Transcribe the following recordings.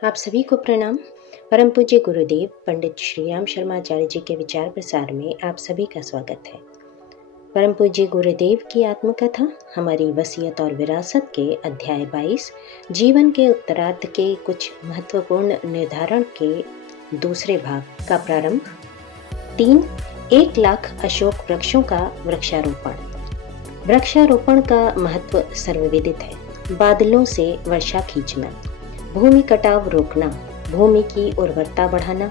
आप सभी को प्रणाम। परम पूज्य गुरुदेव पंडित श्री राम शर्माचार्य जी के विचार प्रसार में आप सभी का स्वागत है। परम पूज्य गुरुदेव की आत्मकथा हमारी वसीयत और विरासत के अध्याय 22 जीवन के उत्तरार्ध के कुछ महत्वपूर्ण निर्धारण के दूसरे भाग का प्रारंभ। 1 लाख अशोक वृक्षों का वृक्षारोपण। वृक्षारोपण का महत्व सर्वविदित है। बादलों से वर्षा खींचना, भूमि कटाव रोकना, भूमि की उर्वरता बढ़ाना,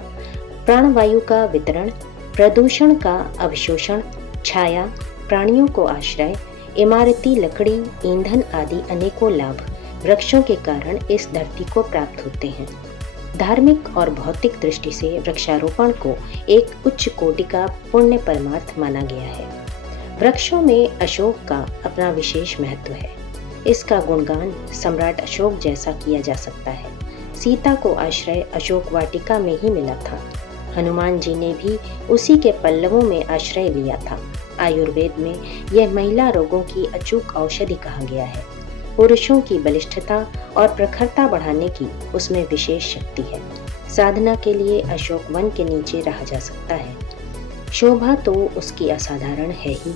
प्राणवायु का वितरण, प्रदूषण का अवशोषण, छाया, प्राणियों को आश्रय, इमारती लकड़ी, ईंधन आदि अनेकों लाभ वृक्षों के कारण इस धरती को प्राप्त होते हैं। धार्मिक और भौतिक दृष्टि से वृक्षारोपण को एक उच्च कोटि का पुण्य परमार्थ माना गया है। वृक्षों में अशोक का अपना विशेष महत्व है। इसका गुणगान सम्राट अशोक जैसा किया जा सकता है। सीता को आश्रय अशोक वाटिका में ही मिला था। हनुमान जी ने भी उसी के पल्लवों में आश्रय लिया था। आयुर्वेद में यह महिला रोगों की अचूक औषधि कहा गया है। पुरुषों की बलिष्ठता और प्रखरता बढ़ाने की उसमें विशेष शक्ति है। साधना के लिए अशोक वन के नीचे रहा जा सकता है। शोभा तो उसकी असाधारण है ही।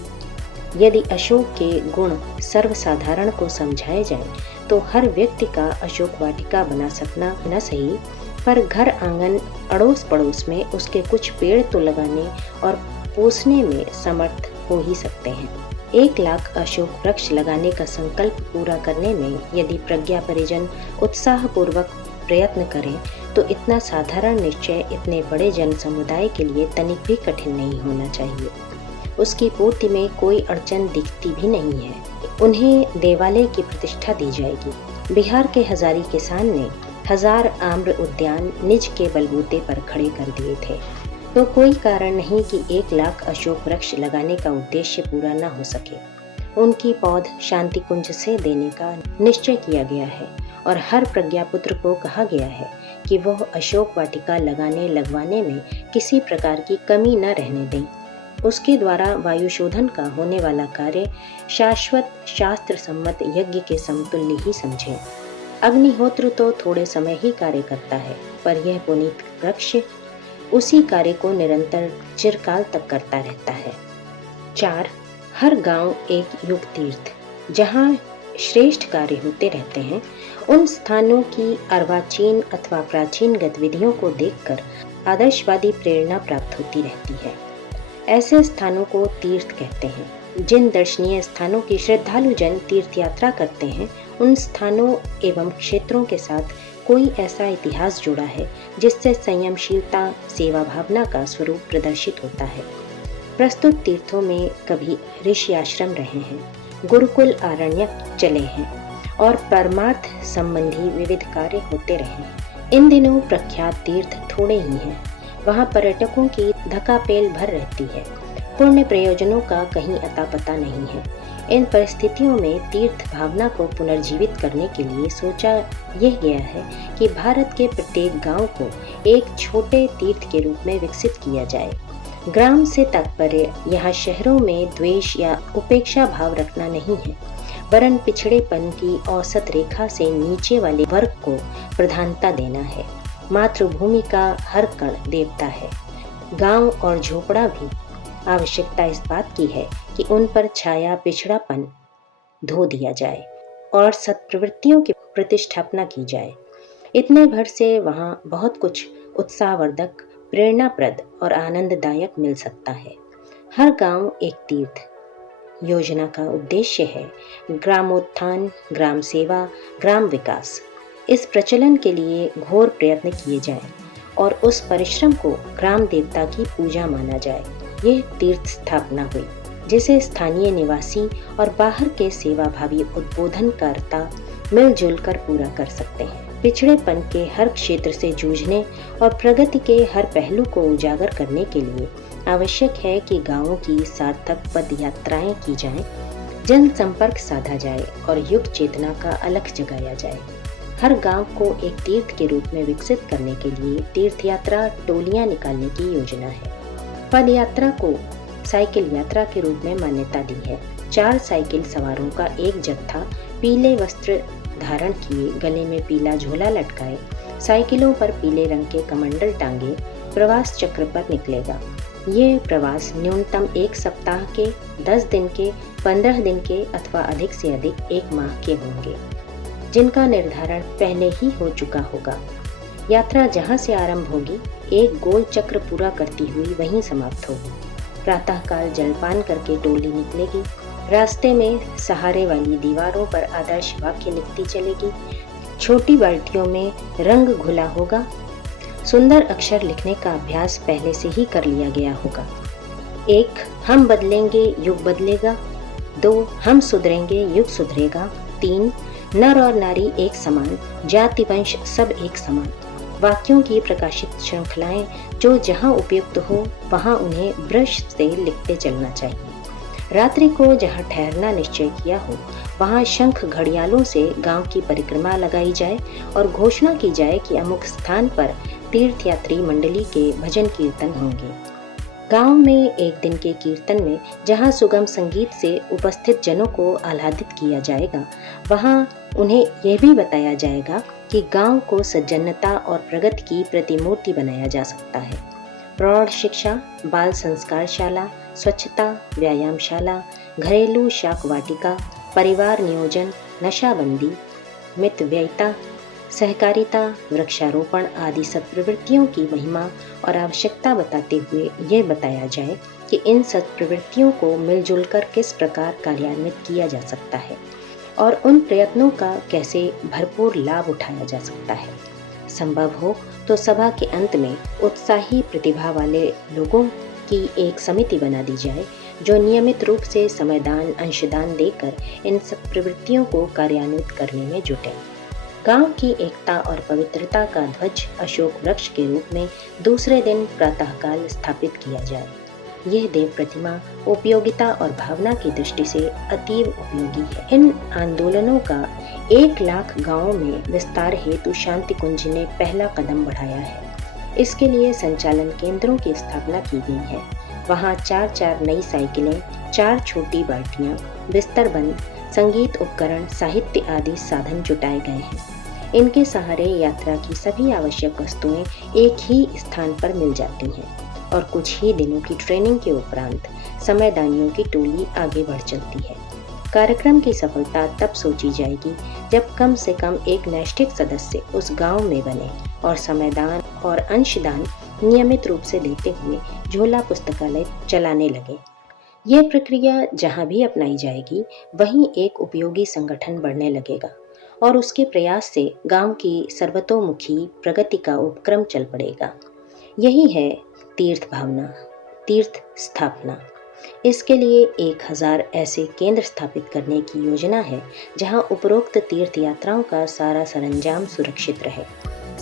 यदि अशोक के गुण सर्वसाधारण को समझाए जाएं, तो हर व्यक्ति का अशोक वाटिका बना सकना न सही, पर घर आंगन अड़ोस पड़ोस में उसके कुछ पेड़ तो लगाने और पोसने में समर्थ हो ही सकते हैं। 1 लाख अशोक वृक्ष लगाने का संकल्प पूरा करने में यदि प्रज्ञा परिजन उत्साहपूर्वक प्रयत्न करें, तो इतना साधारण निश्चय इतने बड़े जन समुदाय के लिए तनिक भी कठिन नहीं होना चाहिए। उसकी पूर्ति में कोई अड़चन दिखती भी नहीं है। उन्हें देवालय की प्रतिष्ठा दी जाएगी। बिहार के हजारी किसान ने 1000 आम्र उद्यान निज के बलबूते पर खड़े कर दिए थे, तो कोई कारण नहीं कि 1 लाख अशोक वृक्ष लगाने का उद्देश्य पूरा न हो सके। उनकी पौध शांति कुंज से देने का निश्चय किया गया है और हर प्रज्ञापुत्र को कहा गया है कि वह अशोक वाटिका लगाने लगवाने में किसी प्रकार की कमी न रहने दें। उसके द्वारा वायु शोधन का होने वाला कार्य शाश्वत शास्त्र सम्मत यज्ञ के समतुल्य ही समझें। अग्निहोत्र तो थोड़े समय ही कार्य करता है, पर यह पुनीत वृक्ष उसी कार्य को निरंतर चिरकाल तक करता रहता है। 4 हर गांव एक युग तीर्थ। जहां श्रेष्ठ कार्य होते रहते हैं, उन स्थानों की अर्वाचीन अथवा प्राचीन गतिविधियों को देखकर आदर्शवादी प्रेरणा प्राप्त होती रहती है। ऐसे स्थानों को तीर्थ कहते हैं। जिन दर्शनीय स्थानों की श्रद्धालु जन तीर्थ यात्रा करते हैं, उन स्थानों एवं क्षेत्रों के साथ कोई ऐसा इतिहास जुड़ा है जिससे संयमशीलता, सेवा भावना का स्वरूप प्रदर्शित होता है। प्रस्तुत तीर्थों में कभी ऋषि आश्रम रहे हैं, गुरुकुल आरण्यक चले हैं और परमार्थ संबंधी विविध कार्य होते रहे हैं। इन दिनों प्रख्यात तीर्थ थोड़े ही हैं। वहाँ पर्यटकों की धकापेल भर रहती है। पुण्य प्रयोजनों का कहीं अता पता नहीं है। इन परिस्थितियों में तीर्थ भावना को पुनर्जीवित करने के लिए सोचा यह गया है कि भारत के प्रत्येक गांव को एक छोटे तीर्थ के रूप में विकसित किया जाए। ग्राम से तात्पर्य यहाँ शहरों में द्वेष या उपेक्षा भाव रखना नहीं है, वरन पिछड़ेपन की औसत रेखा से नीचे वाले वर्ग को प्रधानता देना है। मातृभूमि का हर कण देवता है। गांव और झोपड़ा भी आवश्यकता इस बात की है कि उन पर छाया पिछड़ापन धो दिया जाए और सत्प्रवृत्तियों की प्रतिष्ठापना की जाए। इतने भर से वहाँ बहुत कुछ उत्साहवर्धक, प्रेरणाप्रद और आनंददायक मिल सकता है। हर गांव एक तीर्थ योजना का उद्देश्य है ग्रामोत्थान, ग्राम सेवा, ग्राम विकास। इस प्रचलन के लिए घोर प्रयत्न किए जाएं और उस परिश्रम को ग्राम देवता की पूजा माना जाए। यह तीर्थ स्थापना हुई जिसे स्थानीय निवासी और बाहर के सेवाभावी उद्बोधनकर्ता मिलजुल कर पूरा कर सकते हैं। पिछड़ेपन के हर क्षेत्र से जूझने और प्रगति के हर पहलू को उजागर करने के लिए आवश्यक है कि गांवों की सार्थक पद यात्राएं की जाएं, जन संपर्क साधा जाए और युग चेतना का अलख जगाया जाए। हर गांव को एक तीर्थ के रूप में विकसित करने के लिए तीर्थ यात्रा टोलियां निकालने की योजना है। पद यात्रा को साइकिल यात्रा के रूप में मान्यता दी है। 4 साइकिल सवारों का एक जत्था पीले वस्त्र धारण किए, गले में पीला झोला लटकाए साइकिलों पर पीले रंग के कमंडल टांगे प्रवास चक्र पर निकलेगा। ये प्रवास न्यूनतम 1 सप्ताह के, 10 दिन के, 15 दिन के अथवा अधिक से अधिक 1 माह के होंगे, जिनका निर्धारण पहले ही हो चुका होगा। यात्रा जहाँ से आरंभ होगी, एक गोल चक्र पूरा करती हुई वहीं समाप्त होगी। प्रातःकाल जलपान करके टोली निकलेगी। रास्ते में सहारे वाली दीवारों पर आदर्श वाक्य लिखती चलेगी। छोटी बाल्टियों में रंग घुला होगा। सुंदर अक्षर लिखने का अभ्यास पहले से ही कर लिया गया होगा। 1. हम बदलेंगे, युग बदलेगा। 2. हम सुधरेंगे, युग सुधरेगा। 3. नर और नारी एक समान, जाति वंश सब एक समान। वाक्यों की प्रकाशित श्रृंखलाएं जो जहां उपयुक्त हो वहां उन्हें ब्रश से लिखते चलना चाहिए। रात्रि को जहां ठहरना निश्चय किया हो वहां शंख घड़ियालों से गांव की परिक्रमा लगाई जाए और घोषणा की जाए कि अमुक स्थान पर तीर्थयात्री मंडली के भजन कीर्तन होंगे। गांव में एक दिन के कीर्तन में जहां सुगम संगीत से उपस्थित जनों को आह्लादित किया जाएगा, वहां उन्हें यह भी बताया जाएगा कि गांव को सज्जनता और प्रगति की प्रतिमूर्ति बनाया जा सकता है। प्रौढ़ शिक्षा, बाल संस्कार शाला, स्वच्छता, व्यायामशाला, घरेलू शाक वाटिका, परिवार नियोजन, नशाबंदी, मितव्ययिता, सहकारिता, वृक्षारोपण आदि सब प्रवृत्तियों की महिमा और आवश्यकता बताते हुए यह बताया जाए कि इन सब प्रवृत्तियों को मिलजुल कर किस प्रकार कार्यान्वित किया जा सकता है और उन प्रयत्नों का कैसे भरपूर लाभ उठाया जा सकता है। संभव हो तो सभा के अंत में उत्साही प्रतिभा वाले लोगों की एक समिति बना दी जाए जो नियमित रूप से समयदान, अंशदान देकर इन सब प्रवृत्तियों को कार्यान्वित करने में जुटे। गांव की एकता और पवित्रता का ध्वज अशोक वृक्ष के रूप में दूसरे दिन प्रातःकाल स्थापित किया जाए। यह देव प्रतिमा उपयोगिता और भावना की दृष्टि से अतीव उपयोगी है। इन आंदोलनों का 1 लाख गांवों में विस्तार हेतु शांति कुंज ने पहला कदम बढ़ाया है। इसके लिए संचालन केंद्रों की स्थापना की गई है। वहां 4-4 नई साइकिलें, 4 छोटी बाल्टियां, बिस्तर बंद, संगीत उपकरण, साहित्य आदि साधन जुटाए गए हैं। इनके सहारे यात्रा की सभी आवश्यक वस्तुएं एक ही स्थान पर मिल जाती हैं और कुछ ही दिनों की ट्रेनिंग के उपरांत समयदानियों की टोली आगे बढ़ चलती है। कार्यक्रम की सफलता तब सोची जाएगी जब कम से कम एक नैष्ठिक सदस्य उस गांव में बने और समयदान और अंशदान नियमित रूप से देते हुए झोला पुस्तकालय चलाने लगे। यह प्रक्रिया जहां भी अपनाई जाएगी वहीं एक उपयोगी संगठन बढ़ने लगेगा और उसके प्रयास से गांव की सर्वतोमुखी प्रगति का उपक्रम चल पड़ेगा। यही है तीर्थ भावना, तीर्थ स्थापना। इसके लिए 1000 ऐसे केंद्र स्थापित करने की योजना है जहां उपरोक्त तीर्थ यात्राओं का सारा सरंजाम सुरक्षित रहे।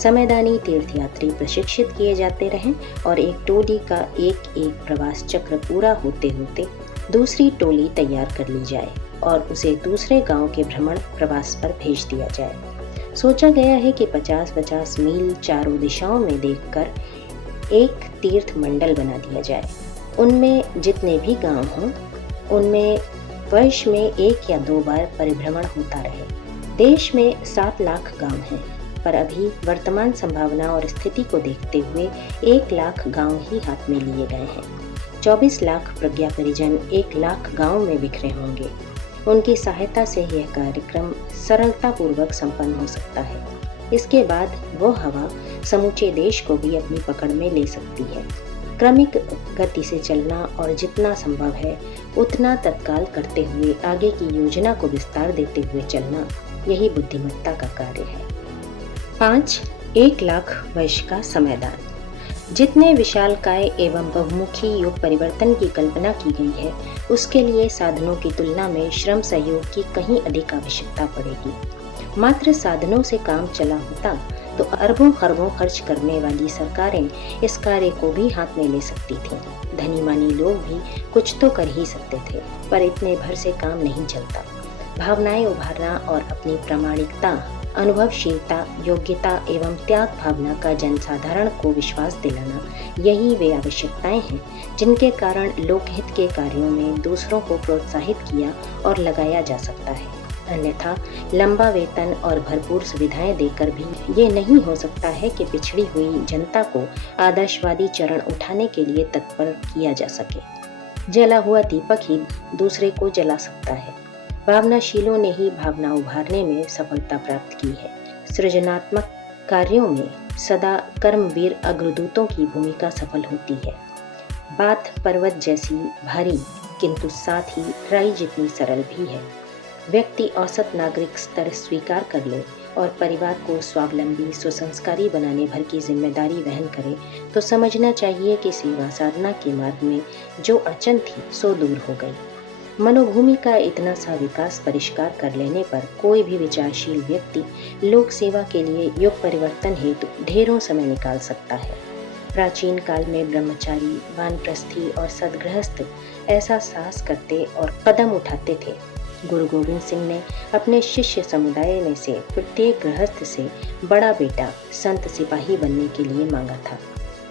समयदानी तीर्थयात्री प्रशिक्षित किए जाते रहें और एक टोली का एक प्रवास चक्र पूरा होते होते दूसरी टोली तैयार कर ली जाए और उसे दूसरे गांव के भ्रमण प्रवास पर भेज दिया जाए। सोचा गया है कि 50-50 मील चारों दिशाओं में देखकर एक तीर्थ मंडल बना दिया जाए। उनमें जितने भी गांव हों, उनमें वर्ष में 1 या 2 बार परिभ्रमण होता रहे। देश में 7 लाख गांव हैं, पर अभी वर्तमान संभावना और स्थिति को देखते हुए 1 लाख गांव ही हाथ में लिए गए हैं। 24 लाख प्रज्ञा परिजन 1 लाख गांव में बिखरे होंगे। उनकी सहायता से यह कार्यक्रम सरलतापूर्वक संपन्न हो सकता है। इसके बाद वो हवा समूचे देश को भी अपनी पकड़ में ले सकती है। क्रमिक गति से चलना और जितना संभव है उतना तत्काल करते हुए आगे की योजना को विस्तार देते हुए चलना, यही बुद्धिमत्ता का कार्य है। 5. 1 लाख वर्ष का समयदान। जितने विशालकाय एवं बहुमुखी युग परिवर्तन की कल्पना की गई है, उसके लिए साधनों की तुलना में श्रम सहयोग की कहीं अधिक आवश्यकता पड़ेगी। मात्र साधनों से काम चला होता तो अरबों खरबों खर्च करने वाली सरकारें इस कार्य को भी हाथ में ले सकती थीं। धनी मानी लोग भी कुछ तो कर ही सकते थे, पर इतने भर से काम नहीं चलता। भावनाएं उभारना और अपनी प्रामाणिकता, अनुभवशीलता, योग्यता एवं त्याग भावना का जनसाधारण को विश्वास दिलाना, यही वे आवश्यकताएं हैं जिनके कारण लोकहित के कार्यों में दूसरों को प्रोत्साहित किया और लगाया जा सकता है। अन्यथा लंबा वेतन और भरपूर सुविधाएं देकर भी ये नहीं हो सकता है कि पिछड़ी हुई जनता को आदर्शवादी चरण उठाने के लिए तत्पर किया जा सके। जला हुआ दीपक ही दूसरे को जला सकता है। भावनाशीलों ने ही भावना उभारने में सफलता प्राप्त की है। सृजनात्मक कार्यों में सदा कर्मवीर अग्रदूतों की भूमिका सफल होती है। बात पर्वत जैसी भारी किंतु साथ ही राई जितनी सरल भी है। व्यक्ति औसत नागरिक स्तर स्वीकार कर ले और परिवार को स्वावलंबी सुसंस्कारी बनाने भर की जिम्मेदारी वहन करे तो समझना चाहिए कि सेवा साधना के मार्ग में जो अड़चन थी सो दूर हो गई। मनोभूमि का इतना सा विकास परिष्कार कर लेने पर कोई भी विचारशील व्यक्ति लोक सेवा के लिए युग परिवर्तन हेतु ढेरों समय निकाल सकता है। प्राचीन काल में ब्रह्मचारी, वानप्रस्थी और सद्गृहस्थ ऐसा साहस करते और कदम उठाते थे। गुरु गोविंद सिंह ने अपने शिष्य समुदाय में से प्रत्येक गृहस्थ से बड़ा बेटा संत सिपाही बनने के लिए मांगा था।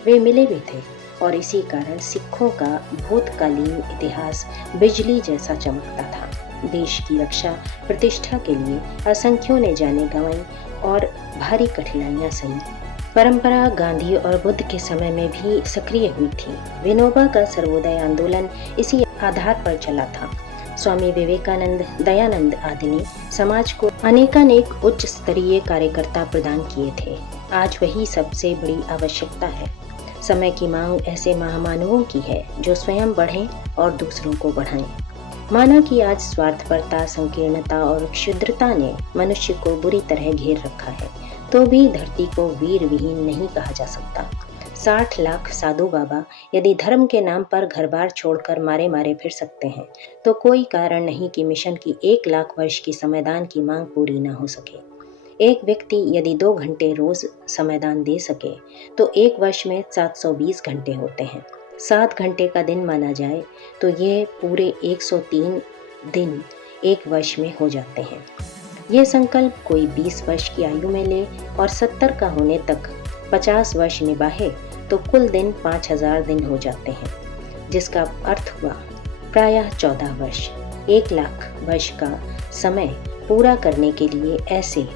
वे मिले भी थे और इसी कारण सिखों का भूतकालीन इतिहास बिजली जैसा चमकता था। देश की रक्षा प्रतिष्ठा के लिए असंख्यों ने जाने गंवाई और भारी कठिनाइयां सही। परंपरा गांधी और बुद्ध के समय में भी सक्रिय हुई थी। विनोबा का सर्वोदय आंदोलन इसी आधार पर चला था। स्वामी विवेकानंद, दयानंद आदि ने समाज को अनेकानेक उच्च स्तरीय कार्यकर्ता प्रदान किए थे। आज वही सबसे बड़ी आवश्यकता है। समय की मांग ऐसे महामानवों की है जो स्वयं बढ़ें और दूसरों को बढ़ाएं। माना कि आज स्वार्थपरता, संकीर्णता और क्षुद्रता ने मनुष्य को बुरी तरह घेर रखा है, तो भी धरती को वीर विहीन नहीं कहा जा सकता। 60 लाख साधु बाबा यदि धर्म के नाम पर घर बार छोड़कर मारे मारे फिर सकते हैं, तो कोई कारण नहीं कि मिशन की 1 लाख वर्ष की समयदान की मांग पूरी न हो सके। एक व्यक्ति यदि 2 घंटे रोज समयदान दे सके तो एक वर्ष में 720 घंटे होते हैं। 7 घंटे का दिन माना जाए तो ये पूरे 103 दिन एक वर्ष में हो जाते हैं। ये संकल्प कोई 20 वर्ष की आयु में ले और 70 का होने तक 50 वर्ष निभाए तो कुल दिन 5000 दिन हो जाते हैं, जिसका अर्थ हुआ प्रायः 14 वर्ष। 1 लाख वर्ष का समय पूरा करने के लिए ऐसे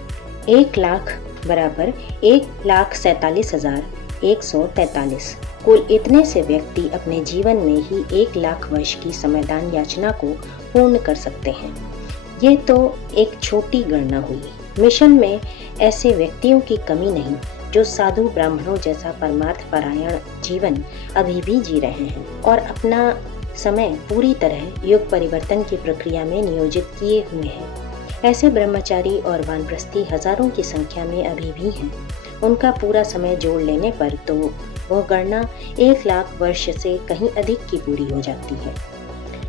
1 लाख बराबर 1,47,143 कुल इतने से व्यक्ति अपने जीवन में ही 1 लाख वर्ष की समयदान याचना को पूर्ण कर सकते हैं। ये तो एक छोटी गणना हुई। मिशन में ऐसे व्यक्तियों की कमी नहीं जो साधु ब्राह्मणों जैसा परमार्थ परायण जीवन अभी भी जी रहे हैं और अपना समय पूरी तरह युग परिवर्तन की प्रक्रिया में नियोजित किए हुए हैं। ऐसे ब्रह्मचारी और वानप्रस्थी हजारों की संख्या में अभी भी हैं। उनका पूरा समय जोड़ लेने पर तो वह गणना 1 लाख वर्ष से कहीं अधिक की पूरी हो जाती है।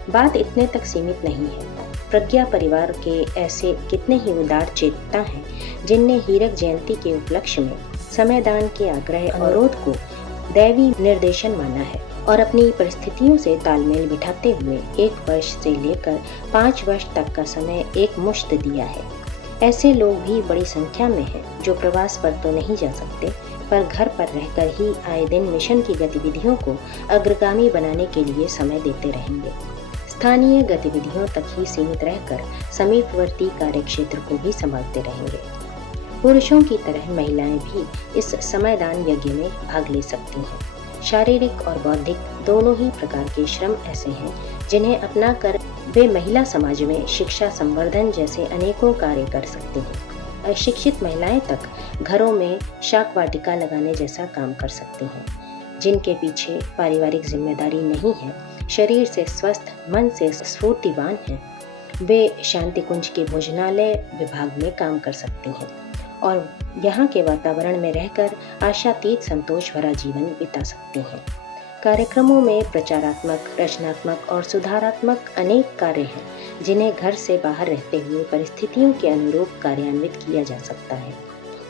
बात इतने तक सीमित नहीं है। प्रज्ञा परिवार के ऐसे कितने ही उदार चेतना हैं जिनने हीरक जयंती के उपलक्ष्य में समयदान के आग्रह अनुरोध को दैवी निर्देशन माना है और अपनी परिस्थितियों से तालमेल बिठाते हुए 1 वर्ष से लेकर 5 वर्ष तक का समय एक मुश्त दिया है। ऐसे लोग भी बड़ी संख्या में हैं जो प्रवास पर तो नहीं जा सकते पर घर पर रहकर ही आए दिन मिशन की गतिविधियों को अग्रगामी बनाने के लिए समय देते रहेंगे। स्थानीय गतिविधियों तक ही सीमित रहकर समीपवर्ती कार्यक्षेत्र को भी संभालते रहेंगे। पुरुषों की तरह महिलाएं भी इस समयदान यज्ञ में भाग ले सकती हैं। शारीरिक और बौद्धिक दोनों ही प्रकार के श्रम ऐसे हैं जिन्हें अपनाकर वे महिला समाज में शिक्षा संवर्धन जैसे अनेकों कार्य कर सकती हैं। अशिक्षित महिलाएं तक घरों में शाक वाटिका लगाने जैसा काम कर सकती हैं। जिनके पीछे पारिवारिक जिम्मेदारी नहीं है, शरीर से स्वस्थ, मन से स्फूर्तिवान हैं, वे शांति कुंज के भोजनालय विभाग में काम कर सकती हैं और यहाँ के वातावरण में रहकर आशातीत संतोष भरा जीवन बिता सकते हैं। कार्यक्रमों में प्रचारात्मक, रचनात्मक और सुधारात्मक अनेक कार्य हैं जिन्हें घर से बाहर रहते हुए परिस्थितियों के अनुरूप कार्यान्वित किया जा सकता है।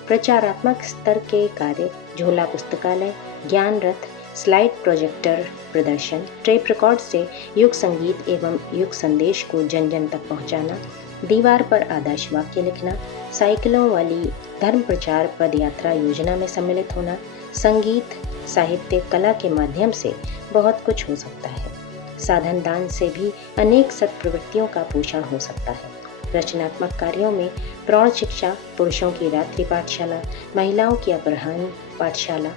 प्रचारात्मक स्तर के कार्य झोला पुस्तकालय, ज्ञान रथ, स्लाइड प्रोजेक्टर प्रदर्शन, टेप रिकॉर्ड से युग संगीत एवं युग संदेश को जन जन तक पहुँचाना, दीवार पर आदर्श वाक्य लिखना, साइकिलों वाली धर्म प्रचार पदयात्रा योजना में सम्मिलित होना, संगीत, साहित्य, कला के माध्यम से बहुत कुछ हो सकता है। साधन दान से भी अनेक सत्प्रवृत्तियों का पोषण हो सकता है। रचनात्मक कार्यों में प्रौढ़ शिक्षा, पुरुषों की रात्रि पाठशाला, महिलाओं की अपराह्न पाठशाला,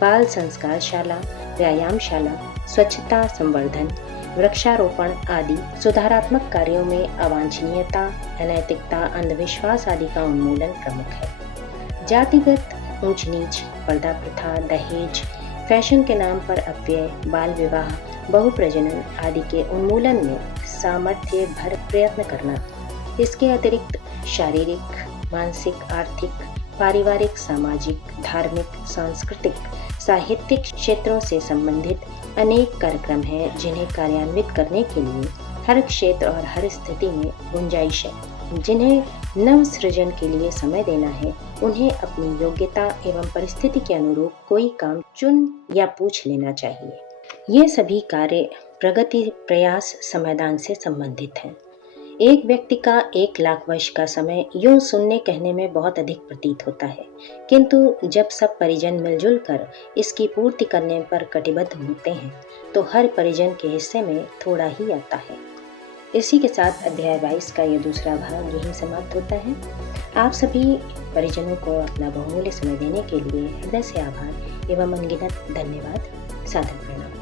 बाल संस्कारशाला, व्यायामशाला, स्वच्छता संवर्धन, वृक्षारोपण आदि सुधारात्मक कार्यों में अवांछनीयता, अनैतिकता, अंधविश्वास आदि का उन्मूलन प्रमुख है। जातिगत ऊंच नीच, पर्दा प्रथा, दहेज, फैशन के नाम पर अपव्यय, बाल विवाह, बहुप्रजनन आदि के उन्मूलन में सामर्थ्य भर प्रयत्न करना। इसके अतिरिक्त शारीरिक, मानसिक, आर्थिक, पारिवारिक, सामाजिक, धार्मिक, सांस्कृतिक, साहित्यिक क्षेत्रों से संबंधित अनेक कार्यक्रम हैं जिन्हें कार्यान्वित करने के लिए हर क्षेत्र और हर स्थिति में गुंजाइश है। जिन्हें नव सृजन के लिए समय देना है, उन्हें अपनी योग्यता एवं परिस्थिति के अनुरूप कोई काम चुन या पूछ लेना चाहिए। ये सभी कार्य प्रगति प्रयास समाधान से संबंधित हैं। एक व्यक्ति का 1,00,000 वर्ष का समय यूं सुनने कहने में बहुत अधिक प्रतीत होता है, किंतु जब सब परिजन मिलजुल कर इसकी पूर्ति करने पर कटिबद्ध होते हैं तो हर परिजन के हिस्से में थोड़ा ही आता है। इसी के साथ अध्याय 22 का ये दूसरा भाग यहीं समाप्त होता है। आप सभी परिजनों को अपना बहुमूल्य समय देने के लिए हृदय से आभार एवं अनगिनत धन्यवाद। सादर प्रणाम।